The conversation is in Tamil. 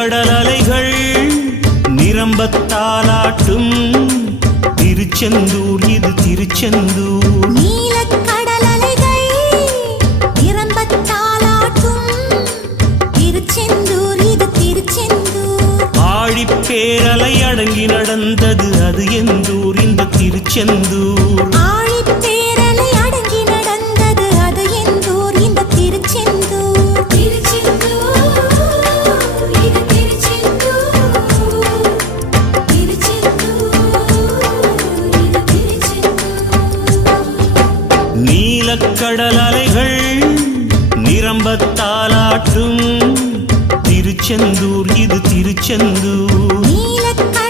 நீலக்கடல் அலைகள் நிரம்பத்தாலாட்டும் திருச்செந்தூர் இது திருச்செந்தூர். நீலக்கடல் அலைகள் நிரம்பத்தாலாட்டும் திருச்செந்தூர் இது திருச்செந்தூர். ஆழிப்பேரலை அடங்கி நடந்தது அது எந்தூர் இந்த திருச்செந்தூர். ஆழிப்பேரலை அடங்கி நடந்தது அது எந்தூர் இந்த திருச்செந்தூர். திருச்செந்தூர் இது திருச்செந்தூர். திருச்செந்தூர் இது திருச்செந்தூர். நீலக்கடல் அலைகள் நிரம்பத்தாலாட்டும் திருச்செந்தூர் இது திருச்செந்தூர். நீலக்கடல்